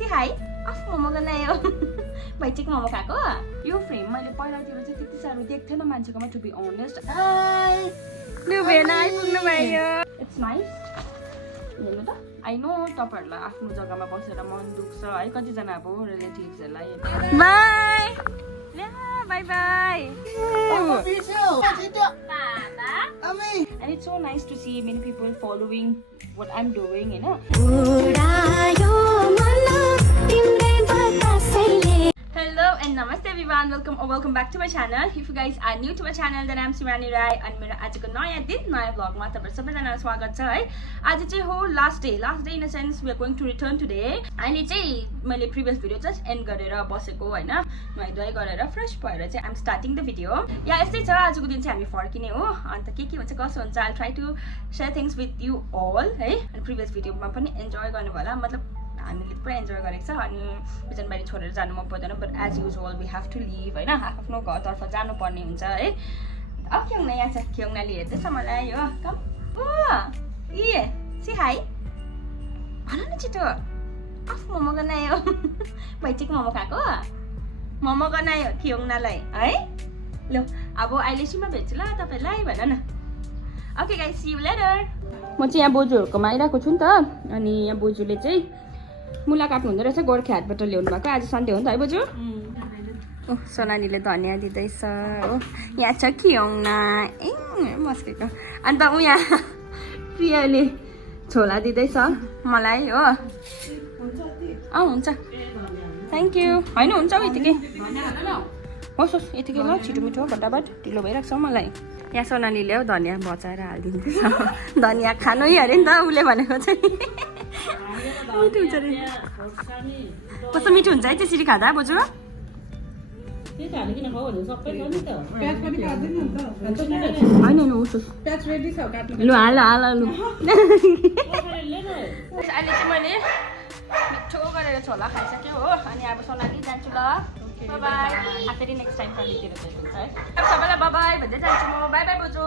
Say hi. Momo बनायो भाइचिक मोमो खाएको यो फ्रेम मैले पहिलातिर चाहिँ त्यति साह्रो देख्थेन मान्छेकोमा टु बी अनेस्ट आइपुग्नु भयो इट्स नाइस हेर्नु त आई नो तपाईँहरूलाई आफ्नो जग्गामा बसेर मन दुख्छ है कतिजना अब रिलेटिभ्सहरूलाई bye bye bye and it's so nice to see many people following what I'm doing, you know. Hello and namaste everyone, welcome back to my channel. If you guys are new to my channel, then I'm Shivani Rai and मेरो आजको नयाँ दिन नयाँ vlog मा तपाईहरु सबैजनालाई स्वागत छ है। आज चाहिँ हो last day in a sense we are going to return today. अहिले चाहिँ मैले previous video just end गरेर बसेको हैन, नुहाइ धुवाइ गरेर फ्रेश भएर चाहिँ I'm starting the video. या यस्तै छ आजको दिन चाहिँ हामी फर्किने हो अनि त के हुन्छ कसो हुन्छ I'll try to share things with you all है। अनि previous video मा पनि enjoy गर्नु होला मतलब हामीले पुरा इन्जोय गरेको छ अनि बिजनबारी छोडेर जानु मन पर्दैन but as usual we have to live हैन आफ्नो घरतर्फ जानुपर्ने हुन्छ है अब खेल्न यहाँ छ खेल्नले हेर्दैछ मलाई हो कम ओ ए सी हाई भन न छिटो अफ मोमो बनायो भाइचिक मोमो खाएको मोमो बनायो खेल्नलाई है ल अब अहिले सिमा भेट्छु ल तपाईलाई भन न okay guys see you later म चाहिँ यहाँ बोजूहरुकोमा आइराको छु नि त अनि यहाँ बोजूले चाहिँ मुला काट्नु हुँदो रहेछ गोर्खे हाटबाट ल्याउनु भएको आज सन्डे हो नि त है बोजू ओ सोनालीले धनियाँ दिँदैछ हो यहाँ छ खियौना ए मस्केको अनि त उ यहाँ प्रियाले छोला दिँदैछ मलाई हो हुन्छ थ्याङ्क यू होइन हुन्छ हौ यतिकै होस् होस् यतिकै ल छिटो मिठो फटाफट ढिलो भइरहेको छ मलाई यहाँ सोनालीले हौ धनियाँ बचाएर हालिदिँदैछ धनियाँ खानु अरे नि त उसले भनेको चाहिँ मिठो हुन्छ अरे कस्तो मिठो हुन्छ है त्यसरी खाँदा बोजू होइन होस् लु हाल लु अहिले चाहिँ मैले मिठो गरेर छोला खाइसक्यो हो अनि अब सोनाली जान्छु ल बाई फेरि नेक्स्ट टाइम कहिलेतिर चाहिँ हुन्छ है सबैलाई बाई भन्दै जान्छु म बाई बाई बोजू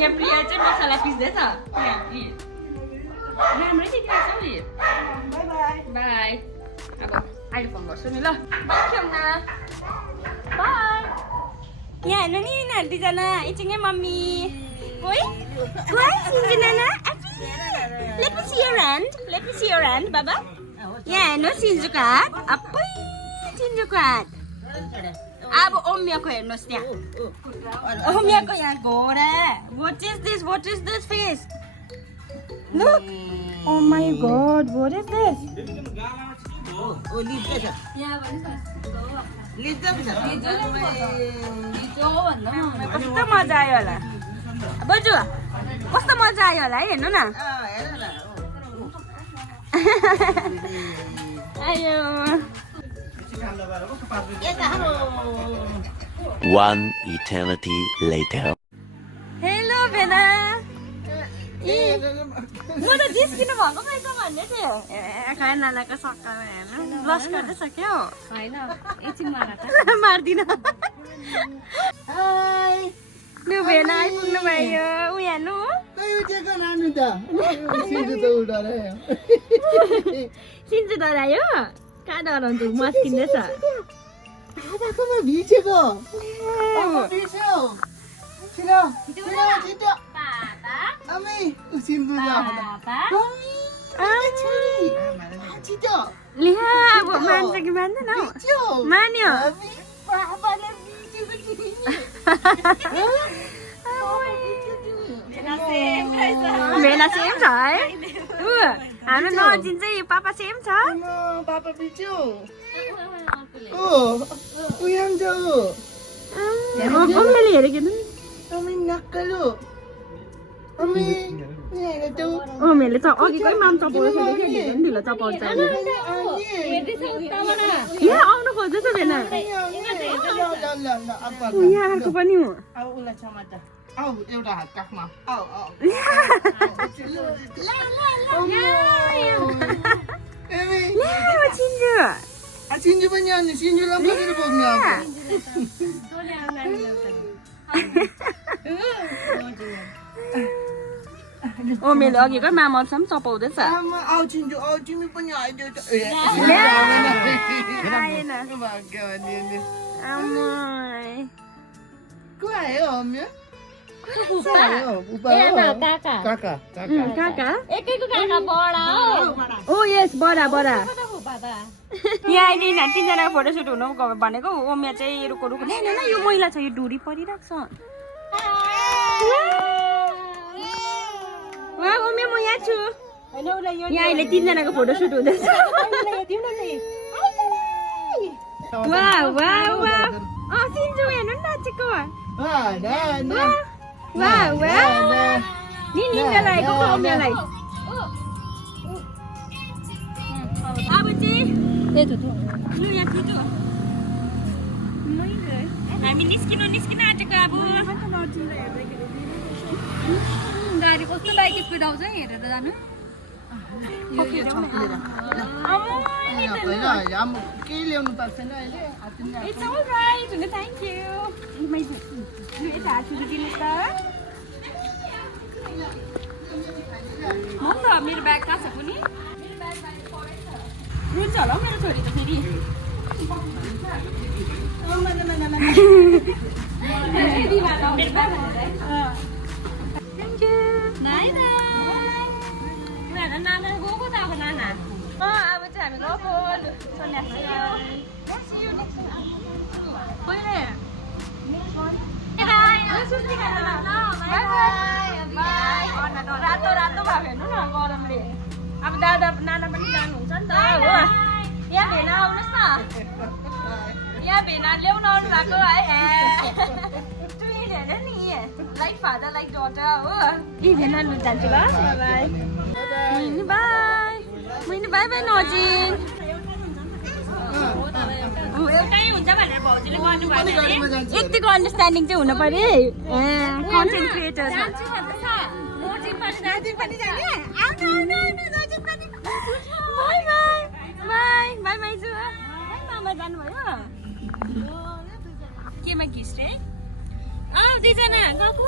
यहाँ प्रिया चाहिँ मसला पिस्दैछ राम्रै देखिरहेको छ नि बाई अब अहिले फोन गर्छु नि ल बाई खेल्न बाई यहाँ हेर्नु नि यिनीहरू दुईजना एकछिन मम्मी ओइ सिन्जु नाना Let me see your hand, Baba. यहाँ हेर्नु सिन्जुको हात अप्पै सिन्जुको हात अब ओमियाको हेर्नुहोस् त्यहाँ ओमियाको यहाँ घोडा What is this face? Look! Oh my god, what is this? कस्तो मजा आयो होला बोजू कस्तो मजा आयो होला है हेर्नु न आयो One eternity later. हेलो बेला म त जिस्किनु भएको रहेछ भन्दै थियो खाए नानाको सक्का हेर्नु लस गर्दैछ क्या हो होइन एकछिन मार्दिन लु भेना आइपुग्नु भयो उ हेर्नु सिन्जु डरायो कहाँ डराउँछु मस्किँदैछ अब मान्छ कि मान्दैन मान्यो भेना सेम छ है हाम्रो नजिन चाहिँ पापा सेम छ पापा बिच्यो अम्मीले हेरेको अम्मीले त अघिकै माम चपाउँछ ढिलो चपाउँछ यहाँ आउनु खोज्दैछ भेना यहाँ अर्को पनि हो एउटा हात काखमा सिन्जु पनि आउने सिन्जुलाई बसेर बोक्नु ओमेले अघिकै मामलसम्म चपाउँदैछ आमा आऊ चिन्जु आऊ तिमी पनि आइदेऊ त आएन आमै को आयो अम्या काका काका एकैको काका बडा हो ओ यस बडा बडा यहाँ अहिले न तिनजना फोटोसुट हुनु भनेको ओमिया चाहिँ रुको रुको न यो मैला छ यो ढुरी परिरहेको छ वा ओमिया म यहाँ छु यहाँ अहिले तिनजनाको फोटोसुट हुँदैछ वा वा वा सिन्जु हेर्नु न नाचेको वा वा नि निन्दा लागेको ओमियालाई अब चाहिँ लु यहाँ खिचो हामी निस्किन आँटेको अब गाडी कस्तो बाइक स्पिड आउँछ हेरेर जानु केही ल्याउनु पर्छ नि अहिले It's all right. Thank you. It's actually Mom, मेरो ब्याग कहाँ छ कुनी रुन्छ होला मेरो छोरी त फेरि Thank you. Bye bye. नाना गएको त अब नाना अब चाहिँ हामी गएको रातो रातो भएको हेर्नु न गरमले अब दादा नाना पनि जानुहुन्छ नि त हो यहाँ भेना आउनुहोस् न यहाँ भेना ल्याउन आउनु भएको है ट्विन हेर्नु नि लाइक फादर लाइक डटर हो यी भेना जान्छु ल बाई बाई मैले बाई बाई नजिन एउटै हुन्छ भनेर भाउजूले गर्नुभयो यतिको अन्डरस्ट्यान्डिङ चाहिँ हुनु पर्यो है कन्टेन्ट क्रिएटर्स बाई माइजू मामा जानुभयो केमा घिस रे दुईजना गएको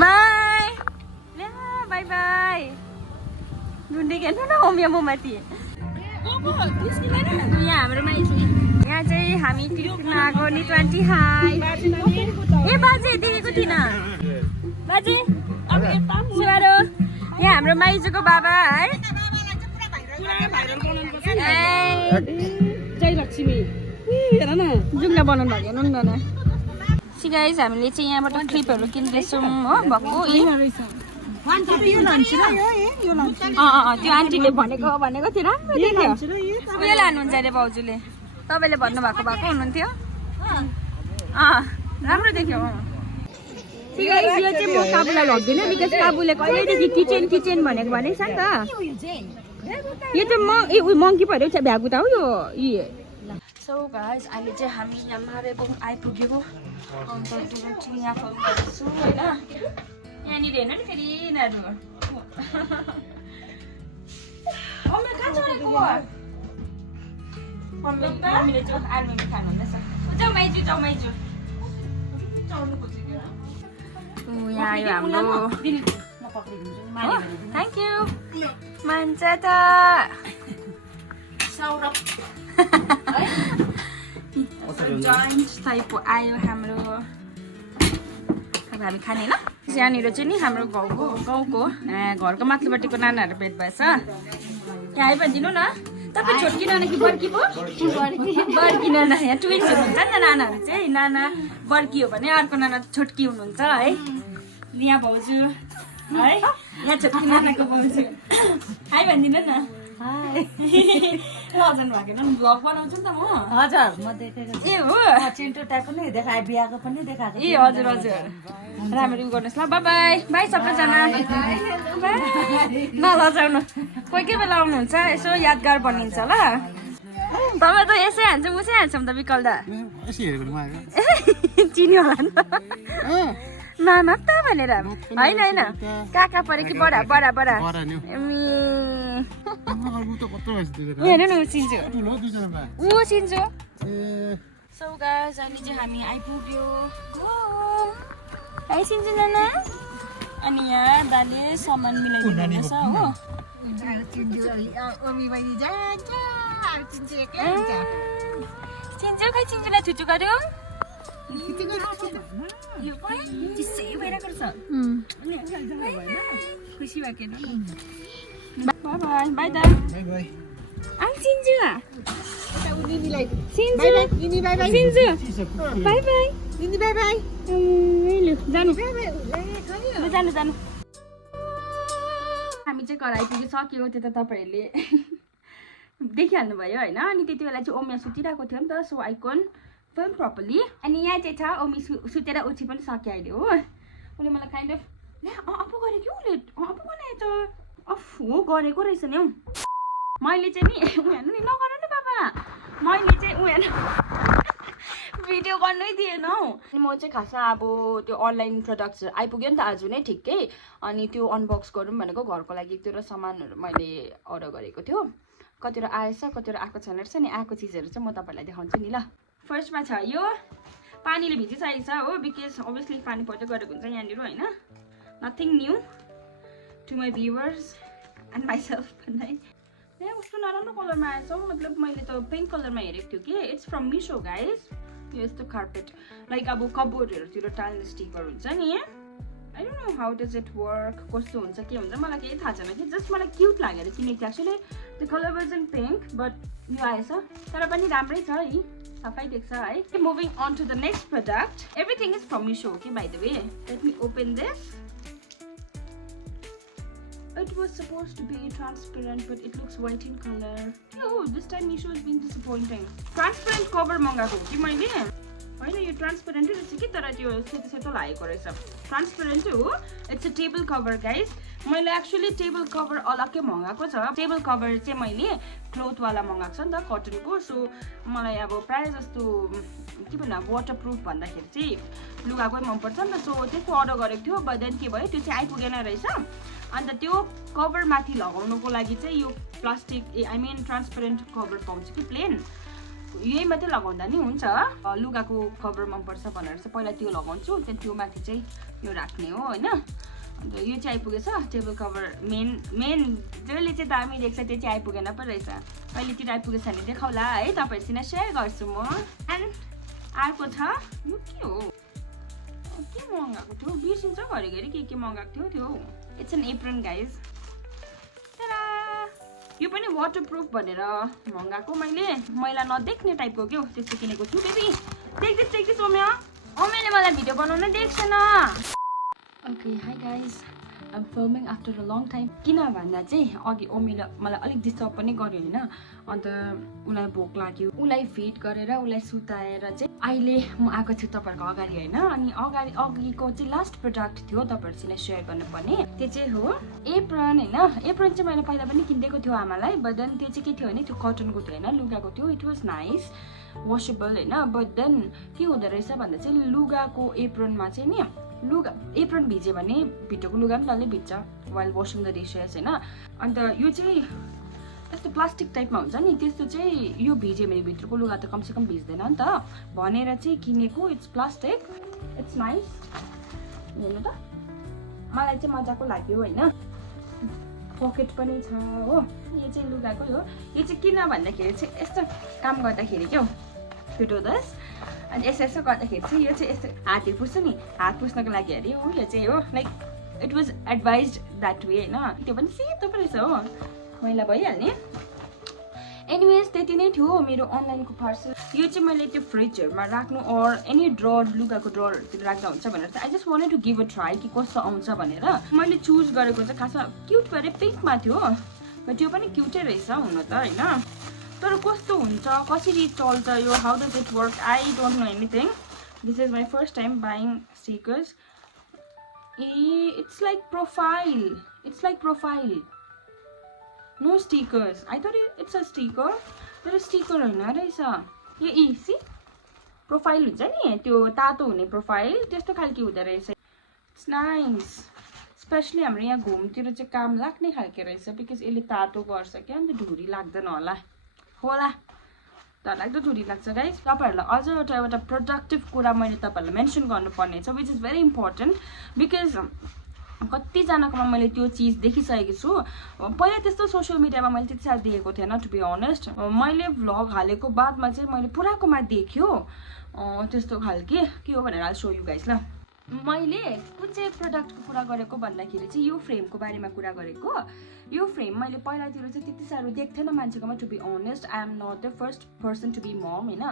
बाई बाई बाई गुन्डी हेर्नु न ओमिया म माथि यहाँ हाम्रो माइती यहाँ चाहिँ हामी टिकटमा आएको नि 20 हाई ए बाजे देखेको थिइनँ बाजे सुवारो यहाँ हाम्रो माइजूको बाबा है जयलक्ष्मी हेर न जुङ्गा बनाउनु भएको हेर्नु न गाइस हामीले चाहिँ यहाँबाट क्लिपहरू किन्दैछौँ हो भक्कु त्यो आन्टीले भनेको थियो राम्रो देख्यो उयो लानुहुन्छ अरे भाउजूले तपाईँले भन्नुभएको हुनुहुन्थ्यो राम्रो देख्यो यो चाहिँ म काबुलाई लग्दिनँ बिकज काबुले कहिलेदेखि किचन भनेको भनेको छ नि त यो चाहिँ मङ्की पऱ्यो भ्यागु त हो यो सो गाइस अहिले चाहिँ हामी यहाँ मारेबुङ आइपुग्यो अन्त यहाँ फोन गर्दैछु होइन यहाँनिर हेर्नु नि फेरि यिनीहरू मम्मीले चाहिँ आलुमी खानु हुँदैछ जाउमाइजू यहाँ आयो हाम्रो थ्याङ्क यू मान्छ त जॉइन्ट टाइपको आयो हाम्रो अब हामी खाने ल यहाँनिर चाहिँ नि हाम्रो गाउँको घरको माथिल्लोपट्टिको नानाहरू भेट भएछ यहाँ आइदिनु न तपाईँ छोटकी नाना कि बर्की पो बर्की नाना यहाँ ट्विन्स हुनुहुन्छ नि त नानाहरू चाहिँ नाना बर्की हो भने अर्को नाना छोटकी हुनुहुन्छ है यहाँ भाउजू है यहाँ छोटकी नानाको भाउजू हाई भनिदिनु न लजन भएको ब्लग बनाउँछु नि त म हजुर म देखेको ए हो चिन्टु टाइपको नै देखाए बिहाको पनि देखाएको ए हजुर हजुर राम्ररी गर्नुहोस् ल बाई बाई सबैजना नलजाउनु कोही कोही बेला आउनुहुन्छ यसो यादगार बनिन्छ ल तपाईँ त यसै हान्छौँ उसै हान्छौँ त विकल दा चिन्यो होला नि त नाना त भनेर होइन होइन काका पऱ्यो कि बडा हेर्नु न ऊ सिन्जु सो गाइस अहिले चाहिँ हामी आइपुग्यो है सिन्जु नाना अनि यहाँ दाले सामान मिलाइदिनुहुन्छ हो ओमी बहिनी जान्छ चिन्छु एक्लै चिन्छु खै चिन्जुलाई छुचु गर्यो हुन्छ यो पनि चिसै भइरहेको छ खुसी भएको बाई बाई बाई दा बाई बाई आङ चिन्जु निनीलाई Chinju Nini bye bye Chinju bye bye Nini bye bye लु जानु बाई बाई लु जानु जानु हामी चाहिँ घर आइपुगिसक्यो त्यो त तपाईँहरूले देखिहाल्नु भयो होइन अनि त्यति बेला चाहिँ ओमिया सुतिरहेको थियो नि त सो आई कुन फिल्म प्रपरली अनि यहाँ चाहिँ छ ओमी सुतेर उठी पनि सक्यो अहिले हो उसले मलाई काइन्ड अफ अप्पो गरेँ कि उसले अप्पो बनायो त अफ हो गरेको रहेछ नि हौ मैले चाहिँ नि उ हेर्नु नि नगर्नु नि बाबा मैले चाहिँ उ हेर्नु भिडियो गर्नै दिएन हौ अनि म चाहिँ खासमा अब त्यो अनलाइन प्रडक्ट्सहरू आइपुग्यो नि त आज नै ठिकै अनि त्यो अनबक्स गरौँ भनेको घरको लागि एकतिर सामानहरू मैले अर्डर गरेको थियो कतिवटा आएछ कतिवटा आएको छैन रहेछ नि आएको चिजहरू चाहिँ म तपाईँलाई देखाउँछु नि ल फर्स्टमा छ यो पानीले भिजिसकेको छ हो बिकज अभियसली पानी पर्दै गरेको हुन्छ यहाँनिर होइन nothing new to my viewers and myself भन्दै ए कस्तो नराम्रो कलरमा आएछ हौ मतलब मैले त पिङ्क कलरमा हेरेको थियो कि इट्स फ्रम मिसो गाइस यो यस्तो कार्पेट लाइक अब कबोर्डहरूतिर टाल्ने स्टिकर हुन्छ नि I don't know how does it work कस्तो हुन्छ के हुन्छ मलाई केही थाहा छैन कि जस्ट मलाई क्युट लागेर किनेको थिएँ एक्चुली त्यो colour was in pink but यो आएछ तर पनि राम्रै छ है सफाइ देख्छ है moving on to the next product everything is from Miso okay by the way let me open this It was supposed to be transparent, but it looks white in color. Oh, this time Misho has been disappointing. Transparent cover मगाएको हो कि मैले होइन यो transparent रहेछ कि तर त्यो सेतो सेतो लागेको रहेछ ट्रान्सपेरेन्ट हो it's a table cover guys मैले एक्चुअली टेबल कभर अलग्गै मगाएको छ टेबल कभर चाहिँ मैले क्लोथवाला मगाएको छ नि त कटनको सो मलाई अब प्रायः जस्तो के भन्नु वाटरप्रुफ भन्दाखेरि चाहिँ लुगाकै मनपर्छ नि त सो त्यसको अर्डर गरेको थियो बट देन के भयो त्यो चाहिँ आइपुगेन रहेछ अन्त त्यो कभर माथि लगाउनुको लागि चाहिँ यो plastic I mean transparent cover पाउँछ कि प्लेन यही मात्रै लगाउँदा नि हुन्छ लुगाको कभर मनपर्छ भनेर चाहिँ पहिला त्यो लगाउँछु त्यहाँदेखि त्यो माथि चाहिँ यो राख्ने हो होइन अन्त यो चाहिँ आइपुगेछ टेबल कभर मेन जसले चाहिँ दामी देख्छ त्यो चाहिँ आइपुगेन पो रहेछ कहिलेतिर आइपुगेछ भने देखाउला है तपाईँहरूसँग सेयर गर्छु म एन्ड अर्को छ यो के हो के मगाएको थियो बिर्सिन्छ घरिघरि के मगाएको थियो त्यो इट्स एन एप्रन गाइज यो पनि वाटरप्रुफ भनेर मगाएको मैले मैला नदेख्ने टाइपको क्या त्यस्तो किनेको छु बेबी देख्दैछ ओमेले मलाई भिडियो बनाउन देख्दैन okay hi guys I am filming after a long time किन भन्दा चाहिँ अघि ओमेले मलाई अलिक डिस्टर्ब पनि गर्यो होइन अन्त उसलाई भोक लाग्यो उसलाई फिड गरेर उसलाई सुताएर चाहिँ अहिले म आएको छु तपाईँहरूको अगाडि होइन अनि अघिको चाहिँ लास्ट प्रोडक्ट थियो तपाईँहरूसँग सेयर गर्नुपर्ने त्यो चाहिँ हो एप्रन होइन एप्रन चाहिँ मैले पहिला पनि किनिदिएको थियो आमालाई बट देन त्यो चाहिँ के थियो भने त्यो कटनको थियो होइन लुगाको थियो इट वाज नाइस वासेबल होइन बट देन के हुँदो रहेछ भन्दा चाहिँ लुगाको एप्रोनमा चाहिँ नि लुगा एप्रोन भिज्यो भने भित्रको लुगा पनि डल्लै भिज्छ वाइल वासिङ द डिसेस होइन अन्त यो चाहिँ यस्तो प्लास्टिक टाइपमा हुन्छ नि त्यस्तो चाहिँ यो भिज्यो भने भित्रको लुगा त कमसेकम भिज्दैन नि त भनेर चाहिँ किनेको इट्स प्लास्टिक इट्स नाइस हेर्नु त मलाई चाहिँ मजाको लाग्यो होइन पकेट पनि छ हो यो चाहिँ लुगाकै हो यो चाहिँ किन भन्दाखेरि चाहिँ यस्तो काम गर्दाखेरि क्या फिटो दस अनि यसो गर्दाखेरि चाहिँ यो चाहिँ यस्तो हातहरू पुस्छ नि हात पुस्नको लागि अरे हो यो चाहिँ हो like it was advised that we होइन त्यो पनि सेतो पो रहेछ हो मैला भइहाल्ने एनिवेज त्यति नै थियो मेरो अनलाइनको पार्सल यो चाहिँ मैले त्यो फ्रिजहरूमा राख्नु अर एनी ड्रर लुगाको ड्ररहरूतिर राख्दा हुन्छ भनेर चाहिँ I just wanted to give a try कि कस्तो आउँछ भनेर मैले चुज गरेको चाहिँ खासमा क्युट गरेर पिङ्कमा थियो बट त्यो पनि क्युटै रहेछ हुन त होइन तर कस्तो हुन्छ कसरी चल्छ यो how does it work I don't know anything this is my first time buying stickers it's like profile no stickers I thought it's a sticker तर स्टिकर होइन रहेछ यो सी प्रोफाइल हुन्छ नि त्यो तातो हुने प्रोफाइल त्यस्तो खालके हुँदो रहेछ इट्स नाइस स्पेसली हाम्रो यहाँ घुमतिर चाहिँ काम लाग्ने खालके रहेछ बिकज यसले तातो गर्छ क्या अन्त धुरी लाग्दैन होला डरलाग्दो धुरी लाग्छ गाइस तपाईँहरूलाई अझ एउटा प्रोडक्टिभ कुरा मैले तपाईँहरूलाई मेन्सन गर्नुपर्ने छ which is very important because कतिजनाकोमा मैले त्यो चिज देखिसकेको छु पहिला त्यस्तो सोसियल मिडियामा मैले त्यति साह्रो देखेको थिएन टु बी अनेस्ट मैले भ्लग हालेको बादमा चाहिँ मैले पुराकोमा देख्यो त्यस्तो खालके के हो भनेर आई सो यु गाइस ल मैले कुन चाहिँ प्रडक्टको कुरा गरेको भन्दाखेरि चाहिँ यो फ्रेमको बारेमा कुरा गरेको यो फ्रेम मैले पहिलातिर चाहिँ त्यति साह्रो देख्थेन मान्छेकोमा to be honest I am not the first person to be mom होइन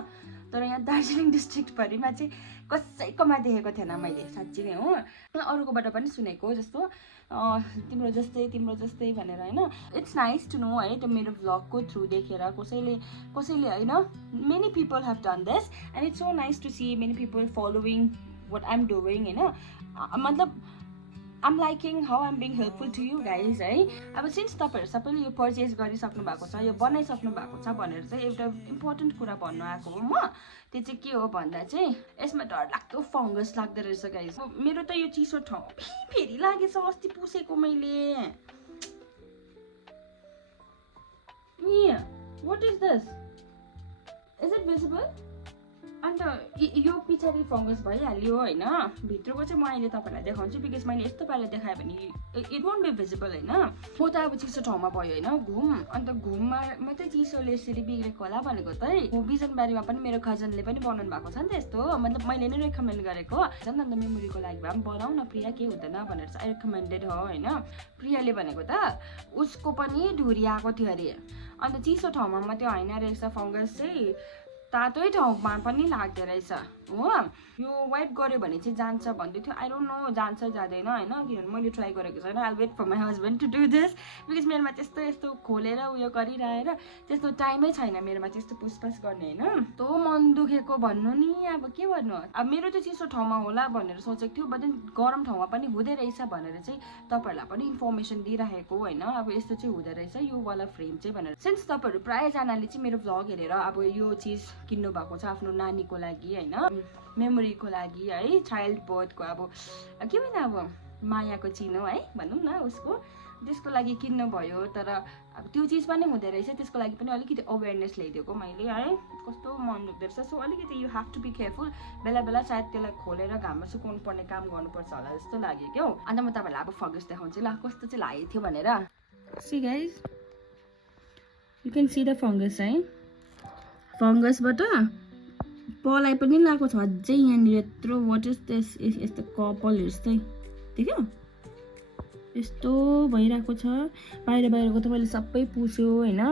तर यहाँ दार्जिलिङ डिस्ट्रिक्टभरिमा चाहिँ कसैकोमा देखेको थिएन मैले साँच्ची नै हो अरूकोबाट पनि सुनेको जस्तो तिम्रो जस्तै भनेर होइन इट्स नाइस टु नो है त्यो मेरो भ्लगको थ्रु देखेर कसैले होइन many people have done this and it's so nice to see many people following what I'm doing होइन मतलब I'm liking how I'm being helpful to you guys है अब सिन्स तपाईँहरू सबैले यो पर्चेस गरिसक्नु भएको छ यो बनाइसक्नु भएको छ भनेर चाहिँ एउटा इम्पोर्टेन्ट कुरा भन्नु आएको हो म त्यो चाहिँ के हो भन्दा चाहिँ यसमा डरलाग्दो फङ्गस लाग्दो रहेछ गाइस मेरो त यो चिसो ठाउँ फेरि लागेछ अस्ति पुसेको मैले what is this is it visible अन्त यो पछाडि फङ्गस भइहाल्यो होइन भित्रको चाहिँ म अहिले तपाईँलाई देखाउँछु बिकज मैले यस्तो पाराले देखाएँ भने इट वन्ट बी भिजिबल होइन म त अब चिसो ठाउँमा भयो होइन घुम अन्त घुममा मात्रै चिसोले यसरी बिग्रेको होला भनेको त बिजनबारीमा पनि मेरो कजनले पनि बनाउनु भएको छ नि त यस्तो मतलब मैले नै रेकमेन्ड गरेको झन् अन्त मेमोरीको लागि भए पनि बनाऊ न प्रिया केही हुँदैन भनेर चाहिँ रेकमेन्डेड हो होइन प्रियाले भनेको त उसको पनि ढुरी आएको थियो अरे अन्त चिसो ठाउँमा मात्रै होइन रहेछ फङ्गस चाहिँ तातै ठाउँमा पनि लाग्दो रहेछ हो यो वाइप गऱ्यो भने चाहिँ जान्छ भन्दै थियो आई डोन्ट नो जान्छ जाँदैन होइन किनभने मैले ट्राई गरेको छैन I wait for my husband to do this because मेरोमा त्यस्तो यस्तो खोलेर उयो गरिरहेर त्यस्तो टाइमै छैन मेरोमा त्यस्तो पुसपास गर्ने होइन तो मन दुखेको भन्नु नि अब के भन्नु अब मेरो त चिसो ठाउँमा होला भनेर सोचेको थियो बट गरम ठाउँमा पनि हुँदै रहेछ भनेर चाहिँ तपाईँहरूलाई पनि इन्फर्मेसन दिइराखेको होइन अब यस्तो चाहिँ हुँदो रहेछ यो वाला फ्रेम चाहिँ भनेर सिन्स तपाईँहरू प्रायःजनाले चाहिँ मेरो भ्लग हेरेर अब यो चिज किन्नु भएको छ आफ्नो नानीको लागि होइन मेमोरीको लागि है चाइल्ड बर्थको अब के भन्छ अब मायाको चिनो है भनौँ न उसको त्यसको लागि किन्नु भयो तर अब त्यो चिज पनि हुँदो रहेछ त्यसको लागि पनि अलिकति अवेरनेस ल्याइदिएको मैले है कस्तो मन दुख्दो रहेछ सो अलिकति you have to be careful बेला बेला सायद त्यसलाई खोलेर घाममा सुकाउनु पर्ने काम गर्नुपर्छ होला जस्तो लाग्यो क्या हो अन्त म तपाईँहरूलाई अब फङ्गस देखाउँछु ल कस्तो चाहिँ लागेको थियो भनेर see guys you can see the fungus है फङ्गसबाट पलाई पनि लगाएको छ अझै यहाँनिर यत्रो वाट इज दिस यस्तो कपालहरू जस्तै देख्यो यस्तो भइरहेको छ बाहिरको त मैले सबै पुस्यो होइन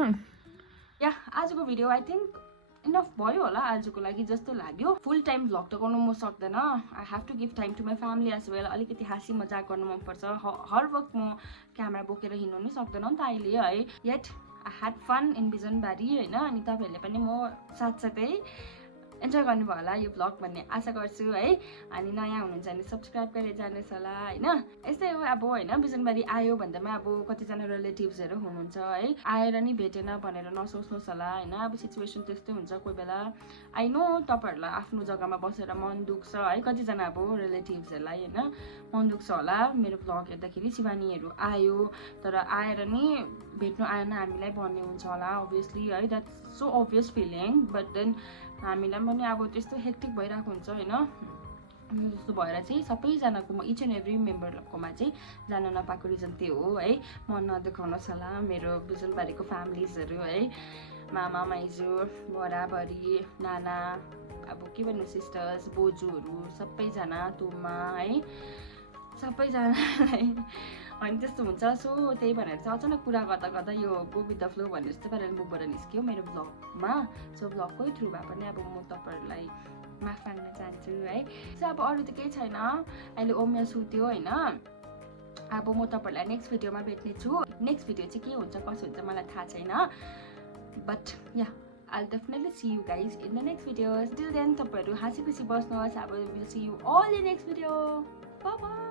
या आजको भिडियो आई थिङ्क इनफ भयो होला आजको लागि जस्तो लाग्यो फुल टाइम भ्लग त गर्नु म सक्दैन I have to give time to my family as well अलिकति हाँसी मजाक गर्नु मनपर्छ हर वक्त म क्यामेरा बोकेर हिँड्नु नै सक्दैन नि त अहिले है yet I had fun in Bijanbari होइन अनि तपाईँहरूले पनि म साथसाथै इन्जोय गर्नुभयो होला यो भ्लग भन्ने आशा गर्छु है अनि नयाँ हुनुहुन्छ भने सब्सक्राइब गरेर जानुहोस् होला होइन यस्तै हो अब होइन बिजनबारी आयो भन्दामा अब कतिजना रिलेटिभ्सहरू हुनुहुन्छ है आएर नि भेटेन भनेर नसोच्नुहोस् होला होइन अब सिचुएसन त्यस्तै हुन्छ कोही बेला आई नो तपाईँहरूलाई आफ्नो जग्गामा बसेर मन दुख्छ है कतिजना अब रिलेटिभ्सहरूलाई होइन मन दुख्छ होला मेरो भ्लग हेर्दाखेरि शिवानीहरू आयो तर आएर नि भेट्नु आएन हामीलाई भन्ने हुन्छ होला अभियसली है that's so obvious feeling but then हामीलाई पनि अब त्यस्तो हेक्टिक भइरहेको हुन्छ होइन जस्तो भएर चाहिँ सबैजनाको इच एन्ड एभ्री मेम्बरकोमा चाहिँ जान नपाएको रिजन त्यो हो है मन नदेखाउनुहोस् होला मेरो बिजनबारीको फ्यामिलिजहरू है मामा माइजू बराबरी नाना अब के भन्नु सिस्टर्स बोजूहरू सबैजना तुमा है सबैजनालाई अनि त्यस्तो हुन्छ सो त्यही भनेर चाहिँ अचानक कुरा गर्दा गर्दा यो गो विथ द फ्लो भन्ने जस्तो पाराले मुखबाट निस्क्यो मेरो भ्लगमा सो भ्लगकै थ्रु भए पनि अब म तपाईँहरूलाई माफ माग्न चाहन्छु है सो अब अरू त केही छैन अहिले ओम्या सुत्यो होइन अब म तपाईँहरूलाई नेक्स्ट भिडियोमा भेट्ने छु नेक्स्ट भिडियो चाहिँ के हुन्छ कसो हुन्छ मलाई थाहा छैन but yeah I'll definitely see you guys in the next videos. Till then, तपाईँहरू हाँसी खुसी बस्नुहोस्. I will see you all in the next video. Bye bye.